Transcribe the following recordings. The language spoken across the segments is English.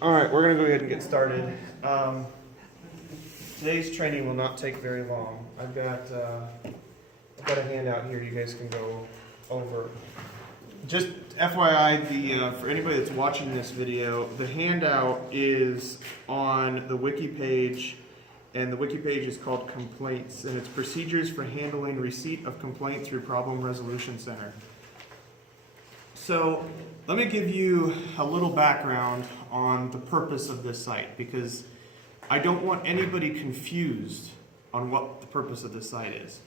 All right, we're going to go ahead and get started. Today's training will not take very long. I've got a handout here you guys can go over. Just FYI, for anybody that's watching this video, the handout is on the wiki page, and the wiki page is called Complaints, and it's Procedures for Handling Receipt of Complaint through Problem Resolution Center. So let me give you a little background on the purpose of this site, because I don't want anybody confused on what the purpose of this site is.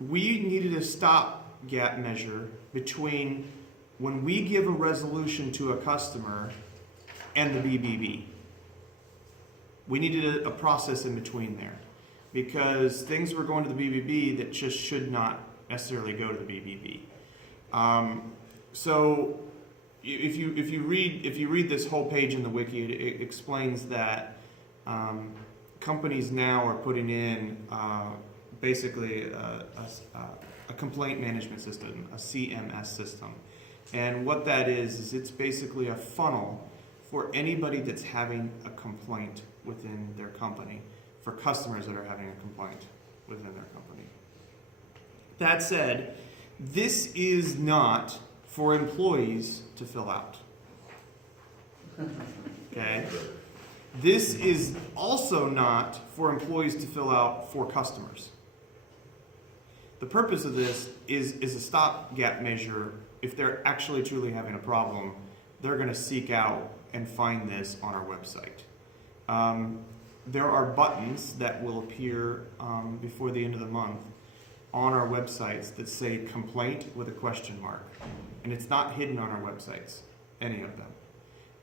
We needed a stopgap measure between when we give a resolution to a customer and the BBB. We needed a process in between there, because things were going to the BBB that just should not necessarily go to the BBB. So if you read this whole page in the wiki, it explains that companies now are putting in basically a complaint management system, a CMS system. And what that is it's basically a funnel for anybody that's having a complaint within their company, for customers that are having a complaint within their company. That said, this is not for employees to fill out. Okay? This is also not for employees to fill out for customers. The purpose of this is a stopgap measure. If they're actually truly having a problem, they're going to seek out and find this on our website. There are buttons that will appear before the end of the month on our websites that say complaint with a question mark. And it's not hidden on our websites, any of them.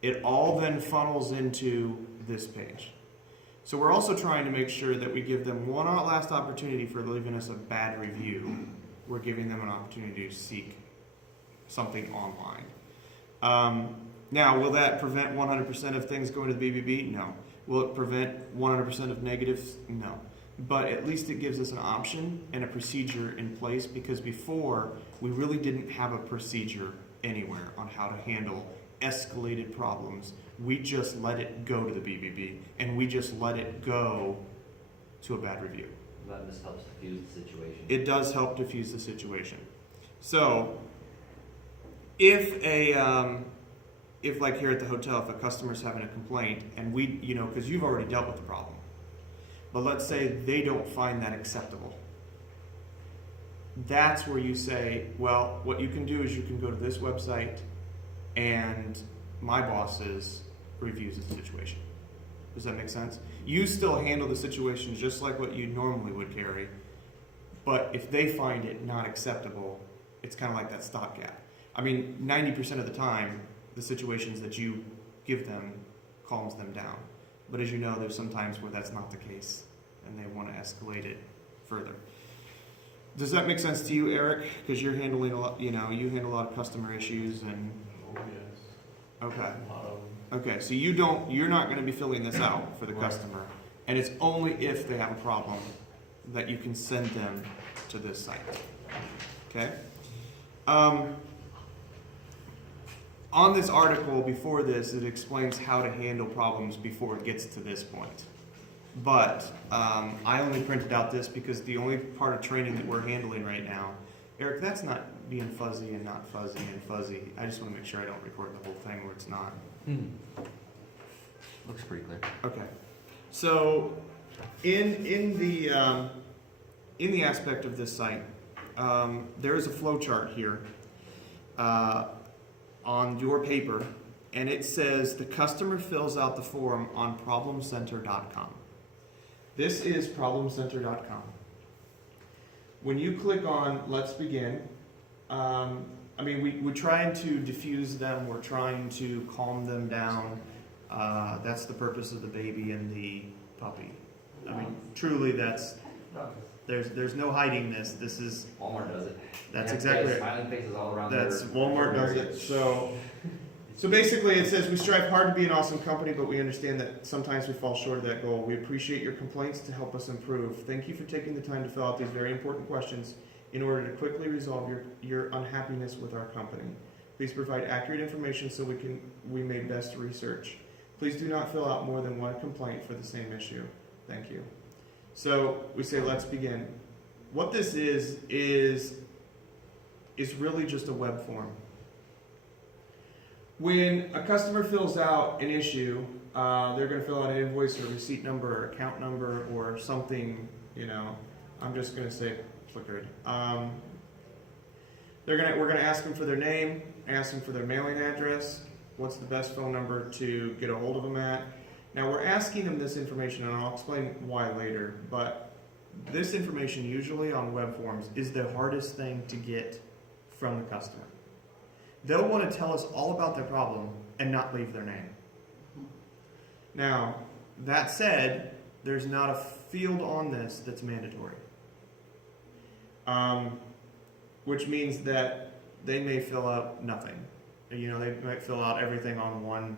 It all then funnels into this page. So we're also trying to make sure that we give them one last opportunity for leaving us a bad review. We're giving them an opportunity to seek something online. Now, will that prevent 100% of things going to the BBB? No. Will it prevent 100% of negatives? No. But at least it gives us an option and a procedure in place, because before we really didn't have a procedure anywhere on how to handle escalated problems. We just let it go to the BBB, and we just let it go to a bad review. This helps diffuse the situation. It does help diffuse the situation. So if like here at the hotel, if a customer's having a complaint and we, because you've already dealt with the problem, but let's say they don't find that acceptable. That's where you say, well, what you can do is you can go to this website and my boss's reviews of the situation. Does that make sense? You still handle the situation just like what you normally would carry, but if they find it not acceptable, it's kind of like that stopgap. I mean, 90% of the time, the situations that you give them calms them down. But as you know, there's some times where that's not the case, and they want to escalate it further. Does that make sense to you, Eric? Because you're handling a lot, you handle a lot of customer issues and. Oh yes. Okay. A lot of them. Okay. So you're not going to be filling this out for the customer, and it's only if they have a problem that you can send them to this site. Okay. On this article before this, it explains how to handle problems before it gets to this point. But I only printed out this because the only part of training that we're handling right now, Eric, that's not being fuzzy and not fuzzy and fuzzy. I just want to make sure I don't record the whole thing where it's not. Looks pretty clear. Okay. So in the aspect of this site, there is a flow chart here. On your paper, and it says the customer fills out the form on problemcenter.com. This is problemcenter.com. When you click on Let's Begin, we're trying to diffuse them, we're trying to calm them down. That's the purpose of the baby and the puppy. I mean, truly, there's no hiding this. This is Walmart does it. That's exactly it. Smiling faces all around. That's Walmart does it. So basically, it says we strive hard to be an awesome company, but we understand that sometimes we fall short of that goal. We appreciate your complaints to help us improve. Thank you for taking the time to fill out these very important questions in order to quickly resolve your unhappiness with our company. Please provide accurate information so we may best research. Please do not fill out more than one complaint for the same issue. Thank you. So we say, let's begin. What this is really just a web form. When a customer fills out an issue, they're going to fill out an invoice or receipt number or account number or something, I'm just going to say flickered. We're going to ask them for their name, ask them for their mailing address, what's the best phone number to get a hold of them at. Now we're asking them this information, and I'll explain why later, but this information usually on web forms is the hardest thing to get from the customer. They'll want to tell us all about their problem and not leave their name. Now, that said, there's not a field on this that's mandatory. Which means that they may fill out nothing. They might fill out everything on one.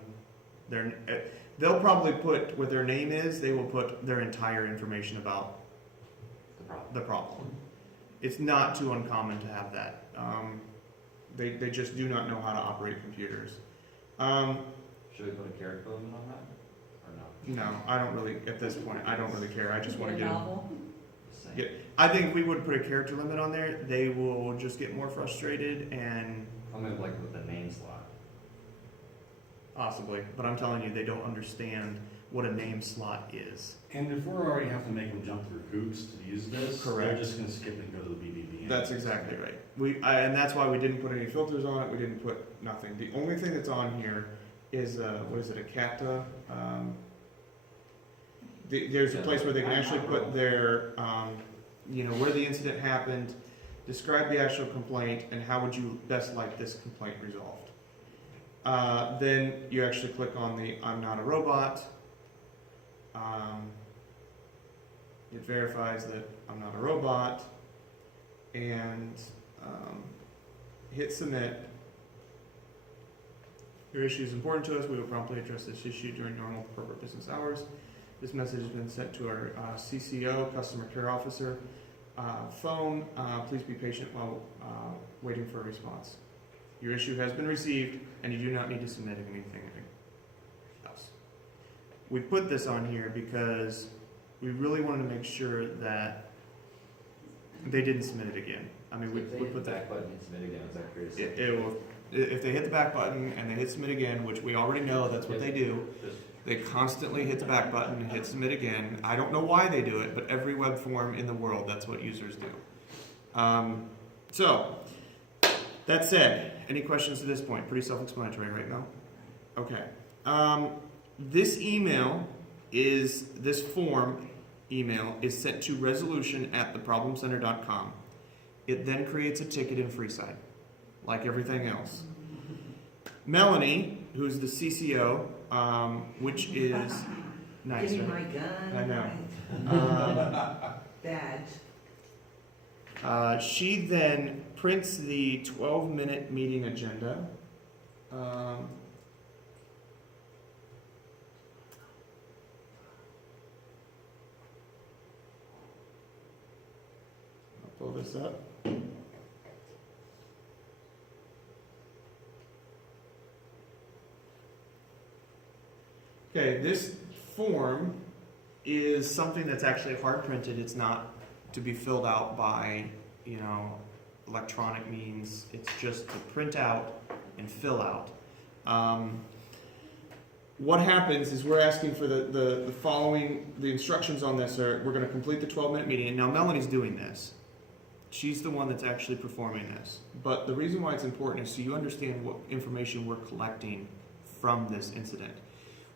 They'll probably put what their name is. They will put their entire information about the problem. It's not too uncommon to have that. They just do not know how to operate computers. Should we put a character limit on that, or no? No, I don't really. At this point, I don't really care. I just want to get. Just saying. I think if we would put a character limit on there, they will just get more frustrated and. I'm gonna like with the name slot. Possibly, but I'm telling you, they don't understand what a name slot is. And if we're already have to make them jump through hoops to use this, Correct. they're just going to skip and go to the BBB. That's exactly right. And that's why we didn't put any filters on it. We didn't put nothing. The only thing that's on here is what is it? A CAPTA. There's a place where they can actually put their, where the incident happened, describe the actual complaint, and how would you best like this complaint resolved. Then you actually click on the I'm not a robot. It verifies that I'm not a robot, and hit submit. Your issue is important to us. We will promptly address this issue during normal corporate business hours. This message has been sent to our CCO, Customer Care Officer, phone. Please be patient while waiting for a response. Your issue has been received, and you do not need to submit anything else. We put this on here because we really wanted to make sure that they didn't submit it again. I mean, we put that. Back button and submit again. Is that curious? It will. If they hit the back button and they hit submit again, which we already know that's what they do, they constantly hit the back button and hit submit again. I don't know why they do it, but every web form in the world, that's what users do. So, that said, any questions to this point? Pretty self-explanatory, right, Mel? Okay. This form email is sent to resolution@theproblemcenter.com. It then creates a ticket in Freeside, like everything else. Melanie, who's the CCO, which is nice. Give me Right? my gun. I know. My badge. She then prints the 12-minute meeting agenda. I'll pull this up. Okay, this form is something that's actually hard printed. It's not to be filled out by, electronic means. It's just to print out and fill out. What happens is we're asking for the following, the instructions on this are, we're going to complete the 12-minute meeting. And now Melanie's doing this. She's the one that's actually performing this. But the reason why it's important is so you understand what information we're collecting from this incident.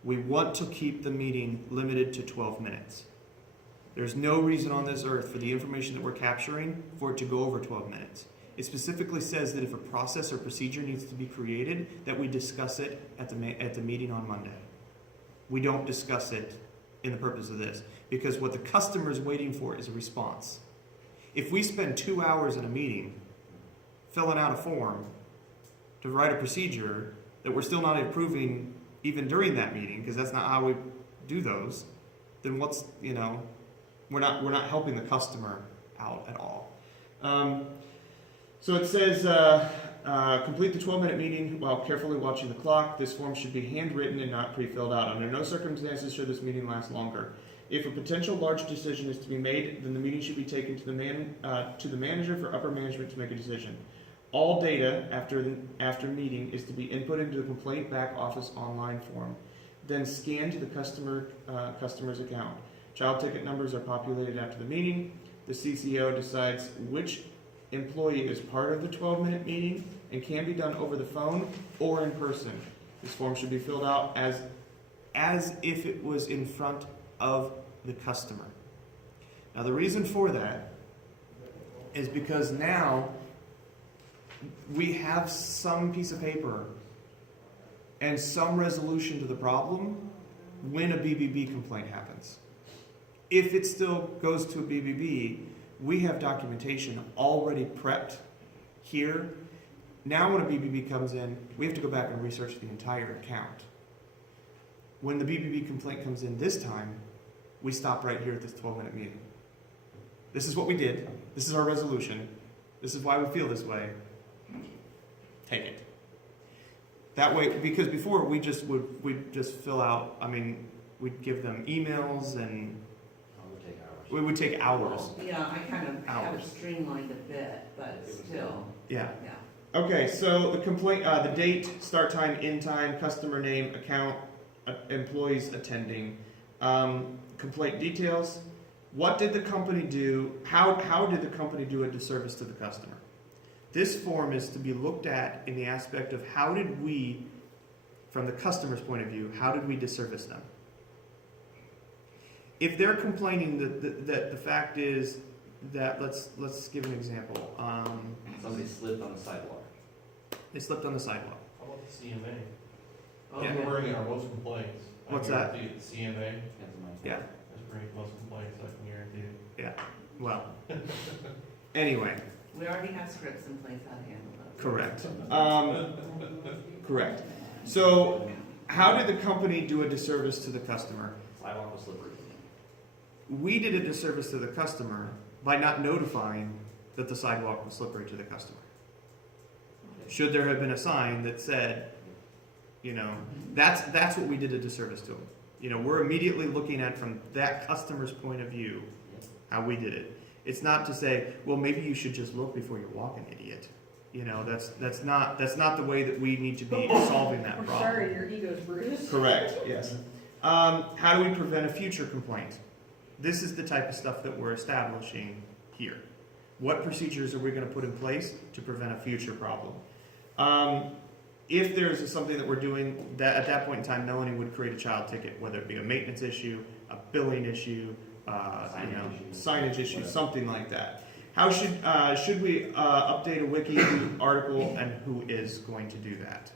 We want to keep the meeting limited to 12 minutes. There's no reason on this earth for the information that we're capturing for it to go over 12 minutes. It specifically says that if a process or procedure needs to be created, that we discuss it at the meeting on Monday. We don't discuss it in the purpose of this, because what the customer is waiting for is a response. If we spend 2 hours in a meeting filling out a form to write a procedure that we're still not approving even during that meeting, because that's not how we do those, then we're not helping the customer out at all. So it says, Complete the 12-minute meeting while carefully watching the clock. This form should be handwritten and not pre-filled out. Under no circumstances should this meeting last longer. If a potential large decision is to be made, then the meeting should be taken to the manager for upper management to make a decision. All data after meeting is to be input into the complaint back office online form, then scanned to the customer's account. Child ticket numbers are populated after the meeting. The CCO decides which employee is part of the 12-minute meeting and can be done over the phone or in person. This form should be filled out as if it was in front of the customer. Now the reason for that is because now we have some piece of paper and some resolution to the problem when a BBB complaint happens. If it still goes to a BBB, we have documentation already prepped here. Now when a BBB comes in, we have to go back and research the entire account. When the BBB complaint comes in this time, we stop right here at this 12-minute meeting. This is what we did. This is our resolution. This is why we feel this way. Take it. That way, because before we'd just fill out, we'd give them emails and we would take hours. Yeah, I kind of have Hours. it streamlined a bit, but still, Yeah. yeah. Okay, so the complaint, the date, start time, end time, customer name, account, employees attending, complaint details. What did the company do? How did the company do a disservice to the customer? This form is to be looked at in the aspect of how did we, from the customer's point of view, how did we disservice them? If they're complaining that the fact is that, let's give an example. Somebody slipped on the sidewalk. They slipped on the sidewalk. How about the CMA? Yeah. We're bringing our most complaints. What's I that? guarantee it, CMA, Cancel my- Yeah. that's bringing most complaints, I can guarantee it. Well, anyway, We already have scripts in place how to handle those. correct. Correct. So, how did the company do a disservice to the customer? Sidewalk was slippery. We did a disservice to the customer by not notifying that the sidewalk was slippery to the customer. Should there have been a sign that said, that's what we did a disservice to them. We're immediately looking at from that customer's point of view how we did it. It's not to say, well, maybe you should just look before you walk, an idiot. That's not the way that we need to be solving that We're problem. sorry, your ego's bruised. Correct. Yes. How do we prevent a future complaint? This is the type of stuff that we're establishing here. What procedures are we going to put in place to prevent a future problem? If there's something that we're doing, that at that point in time, Melanie would create a child ticket, whether it be a maintenance issue, a billing issue, signage issue, something like that. How should we update a wiki article, and who is going to do that?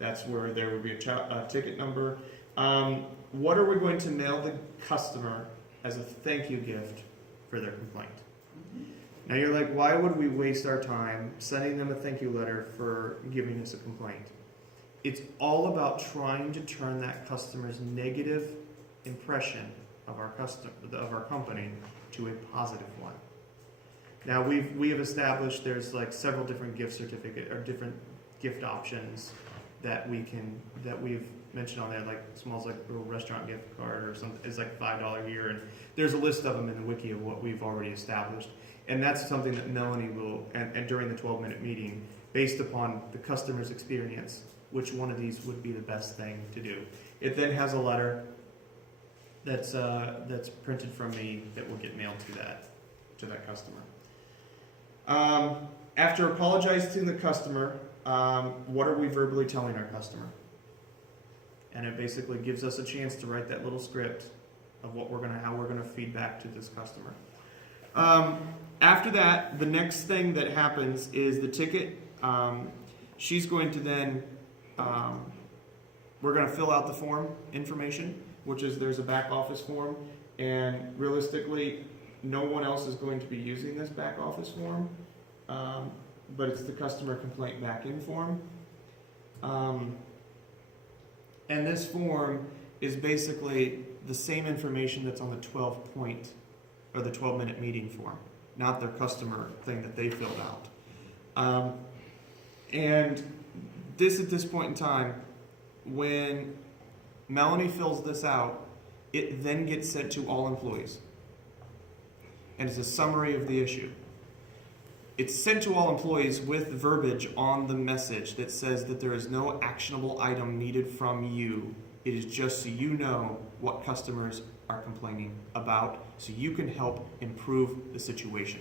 That's where there would be a ticket number. What are we going to mail the customer as a thank you gift for their complaint? Now you're like, why would we waste our time sending them a thank you letter for giving us a complaint? It's all about trying to turn that customer's negative impression of our company to a positive one. Now we have established there's like several different gift certificate or different gift options that we've mentioned on there, like small as like a little restaurant gift card or something. It's like $5 a year, and there's a list of them in the wiki of what we've already established. And that's something that Melanie will, and during the 12-minute meeting, based upon the customer's experience, which one of these would be the best thing to do. It then has a letter that's printed from me that will get mailed to that customer. After apologizing to the customer, what are we verbally telling our customer? And it basically gives us a chance to write that little script of how we're gonna feed back to this customer. After that, the next thing that happens is the ticket. She's going to then, we're going to fill out the form information, which is there's a back office form, and realistically, no one else is going to be using this back office form, but it's the customer complaint back-in form. And this form is basically the same information that's on the 12-point or the 12-minute meeting form, not their customer thing that they filled out. And at this point in time, when Melanie fills this out, it then gets sent to all employees. And it's a summary of the issue. It's sent to all employees with verbiage on the message that says that there is no actionable item needed from you. It is just so you know what customers are complaining about, so you can help improve the situation.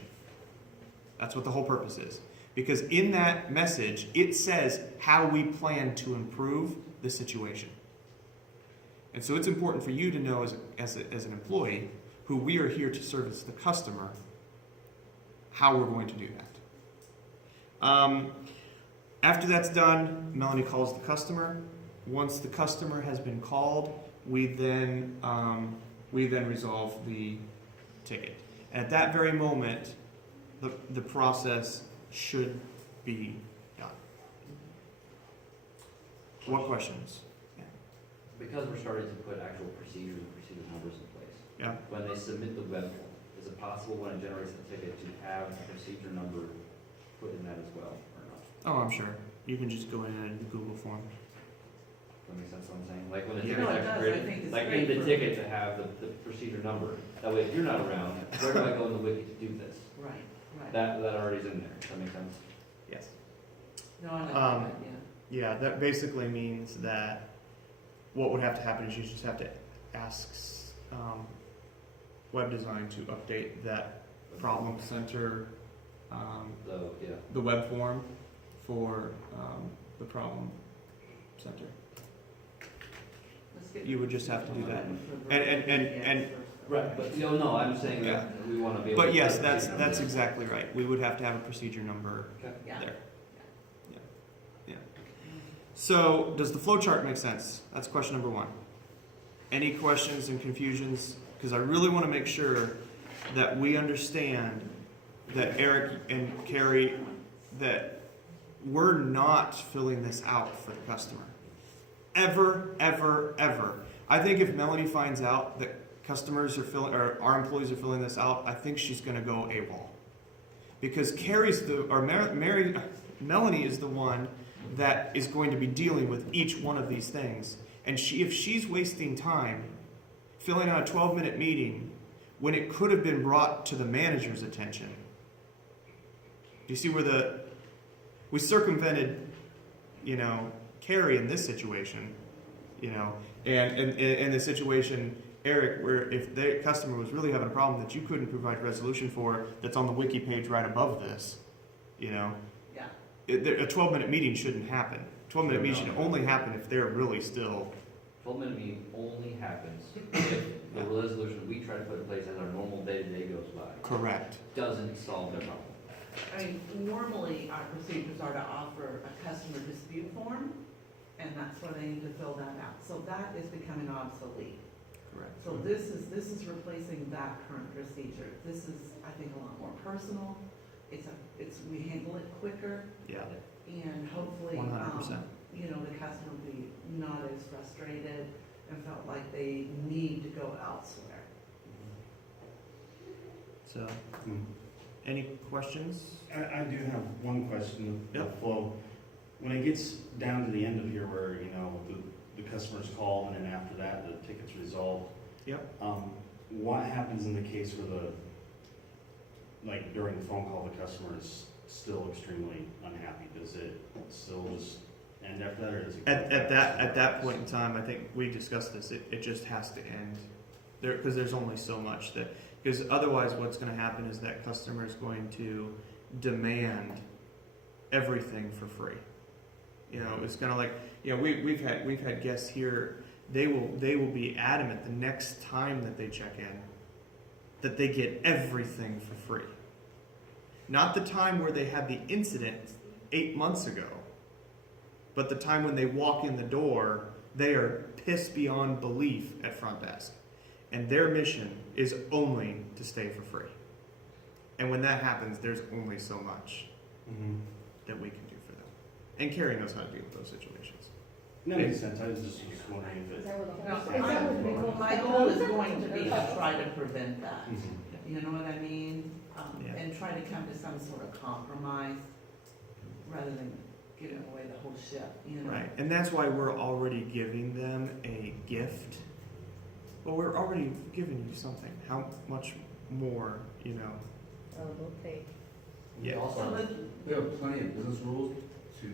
That's what the whole purpose is. Because in that message, it says how we plan to improve the situation. And so it's important for you to know as an employee, who we are here to service the customer, how we're going to do that. After that's done, Melanie calls the customer. Once the customer has been called, we then resolve the ticket. At that very moment, the process should be done. What questions? Because we're starting to put actual procedures and procedure numbers in place. Yeah. When they submit the web form, is it possible when it generates the ticket to have a procedure number put in that as well, or not? Oh, I'm sure. You can just go in and the Google form. That makes sense what I'm saying? Like when the Yeah. ticket's No, it actually does. I created, think it's like in great the for- ticket to have the procedure number. That way, if you're not around, where do I go in the wiki to do this? Right, right. That already's in there. Does that make sense? Yes. No, I like Um, that idea. Yeah, that basically means that what would have to happen is you just have to ask web design to update that problem center, the web form for the problem center. Let's get- You would just have to do that. For And- Right, but, no, I'm saying Yeah. that we wanna be able to. But yes, put a that's procedure number. exactly right. We would have to have a procedure number Yeah. there. Yeah. So, does the flow chart make sense? That's question number one. Any questions and confusions? Because I really want to make sure that we understand that Eric and Carrie, that we're not filling this out for the customer. Ever, ever, ever. I think if Melanie finds out that customers are filling, or our employees are filling this out, I think she's going to go AWOL. Because Melanie is the one that is going to be dealing with each one of these things. And if she's wasting time filling out a 12-minute meeting when it could have been brought to the manager's attention. Do you see where we circumvented, Carrie in this situation, and in the situation, Eric, where if the customer was really having a problem that you couldn't provide resolution for, that's on the wiki page right above this, Yeah. a 12-minute meeting shouldn't happen. 12-minute meeting should only happen if they're really still. 12-minute meeting only happens if the resolution we try to put in place as our normal day-to-day goes by Correct. doesn't solve their problem. I mean, normally our procedures are to offer a customer dispute form, and that's where they need to fill that out. So that is becoming obsolete. Correct. So this is replacing that current procedure. This is, I think, a lot more personal. We handle it quicker, Yeah. and hopefully, 100%. the customer will be not as frustrated and felt like they need to go elsewhere. So, Hmm. any questions? I do have one question of the Yep. flow. When it gets down to the end of here where, the customer's called and then after that, the ticket's resolved. Yep. What happens in the case where during the phone call, the customer is still extremely unhappy? Does it still just end after that, or does it? At that point in time, I think we discussed this. It just has to end there, because there's only so much because otherwise, what's going to happen is that customer is going to demand everything for free. It's kind of like we've had guests here. They will be adamant the next time that they check in that they get everything for free. Not the time where they had the incident 8 months ago, but the time when they walk in the door, they are pissed beyond belief at front desk. And their mission is only to stay for free. And when that happens, there's only so much Mhm. that we can do for them. And Carrie knows how to deal with those situations. That makes sense. I was just wondering if Is it. that where the No, whole- is that where the whole- my goal is going to be to try to prevent that. Mhm. You know what I mean? Yeah. And try to come to some sort of compromise rather than giving away the whole ship, you know? Right, and that's why we're already giving them a gift. Well, we're already giving you something. How much more, you know? Oh, they'll pay. We Yeah. also, we have plenty of business rules to,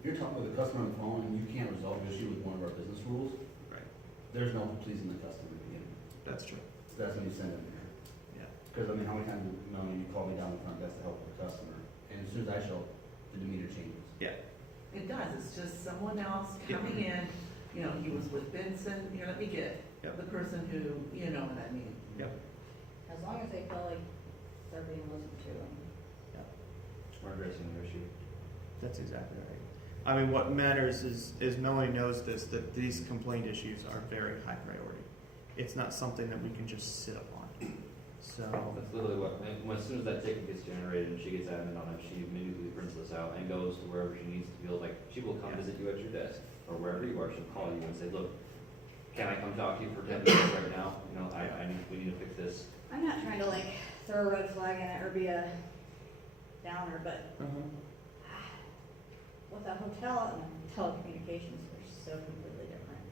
if you're talking with a customer on the phone and you can't resolve the issue with one of our business rules, Right. there's no pleasing the customer again. That's true. So that's when you send them here. Yeah. Because I mean, how many times, you call me down the front desk to help with a customer, and as soon as I show up, the demeanor changes. It does, it's just someone else Yeah. coming in, you know, he was with Vincent, here, let me get Yep. the person who, you know what I mean? As long as they feel like they're being listened to and We're addressing their issue. That's exactly right. I mean, what matters is Melanie knows this, that these complaint issues are very high priority. It's not something that we can just sit upon. So, That's literally what, when, as soon as that ticket gets generated and she gets admin on it, she immediately prints this out and goes to wherever she needs to be. Like, she will come Yeah. visit you at your desk or wherever you are. She'll call you and say, look, can I come talk to you for 10 minutes right now? You know, we need to fix this. I'm not trying to like throw a red flag in it or be a downer, but with a hotel and telecommunications, they're so completely different.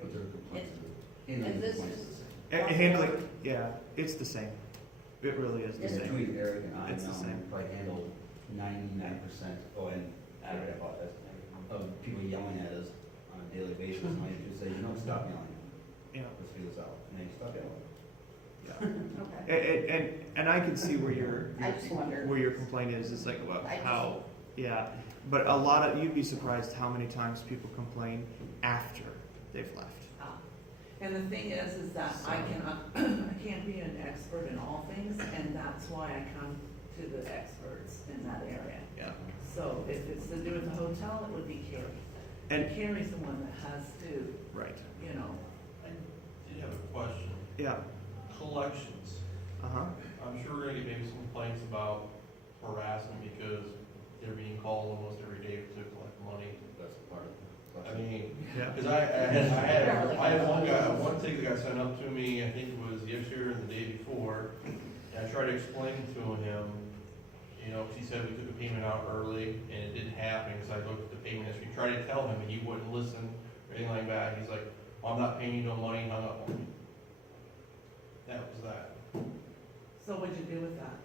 But their complaints are, in is the this complaints just- is the same. handling, yeah, it's the same. It really is the Is it? same. Between Eric and I It's the now, same. we probably handle 99%, and After I bought this. of people yelling at us on a daily basis, and I just say, stop yelling, Yeah. let's figure this out, and they stop yelling. Okay. And I can see where I just wonder. where your complaint is. It's like, well, I just- how, yeah. But a lot of, you'd be surprised how many times people complain after they've left. And the thing is that I So- cannot, I can't be an expert in all things, and that's why I come to the experts in that area. Yeah. So if it's to do with the hotel, it would be Carrie. And, Carrie's the one that has to, right, you know, I did have a question. yeah, Collections. uh-huh, I'm sure we're gonna get maybe some complaints about harassment because they're being called almost every day to collect money. That's part of the I question. mean, yeah, because I had one guy, one ticket got sent up to me, I think it was yesterday or the day before. And I tried to explain to him, you know, 'cause he said we took a payment out early and it didn't happen, because I looked at the payment history, tried to tell him and he wouldn't listen or anything like that. He's like, well, I'm not paying you no money, hung up on me. That was that. so what'd you do with that?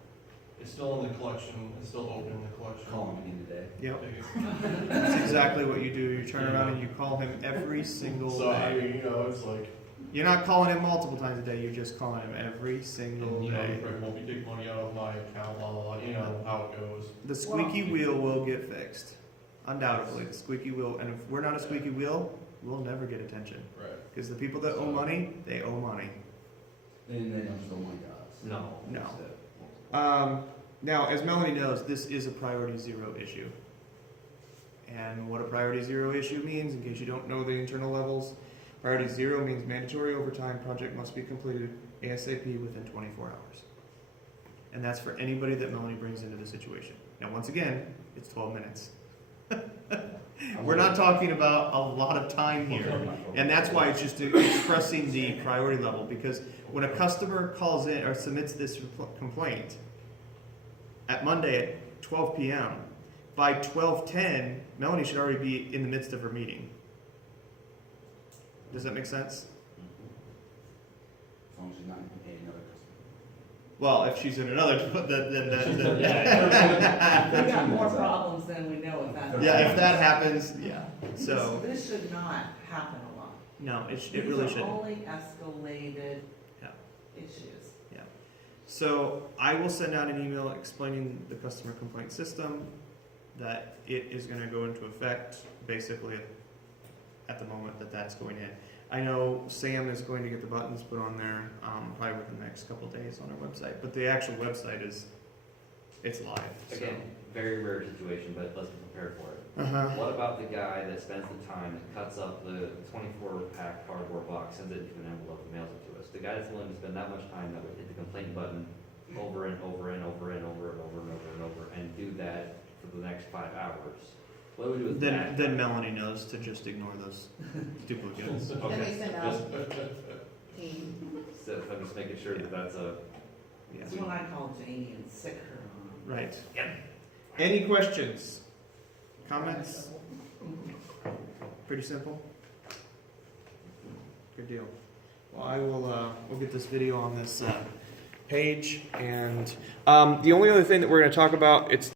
It's still in the collection, it's still open in the collection. Call them again today. yep. Ticket. That's exactly what you do. You turn around and you call him every single So, I day. mean, you know, it's like, You're not calling him multiple times a day, you're just calling him every single you know, day. Fred won't be taking money out of my account, blah, blah, blah, you know how it goes. The squeaky wheel will get fixed. Undoubtedly, the squeaky wheel, and if we're not a squeaky wheel, we'll never get attention. Right. Because the people that owe money, they owe money. Then they don't just don't want us. No. No. it's, Now, as Melanie knows, this is a priority zero issue. And what a priority zero issue means, in case you don't know the internal levels, priority zero means mandatory overtime project must be completed ASAP within 24 hours. And that's for anybody that Melanie brings into the situation. Now, once again, it's 12 minutes. We're not talking about a lot of time here. And that's why it's just expressing the priority level, because when a customer calls in or submits this complaint at Monday at 12 p.m., by 12:10, Melanie should already be in the midst of her meeting. Does that make sense? As long as she's not paying another customer. Well, if she's in another, then We got more problems than we know if that. yeah, if that happens, yeah. So, This should not happen a lot. no, it really These are shouldn't. only escalated Yeah. issues. So I will send out an email explaining the customer complaint system, that it is going to go into effect basically at the moment that that's going in. I know Sam is going to get the buttons put on there probably within the next couple of days on our website, but the actual website it's live. So. Again, very rare situation, but let's be prepared for it. Uh-huh. What about the guy that spends the time and cuts up the 24-pack cardboard box, sends it into an envelope, and mails it to us? The guy that's willing to spend that much time that would hit the complaint button over and over and over and over and over and over and over and do that for the next 5 hours. What do we do with that? Then Melanie knows to just ignore those duplicates. Then Okay. we send out team. So I'm just making sure that that's a, Yeah. That's when I call Janie and sick her on. Right. Any questions? Comments? Pretty simple? Good deal. Well, I will, we'll get this video on this page, and the only other thing that we're going to talk about, it's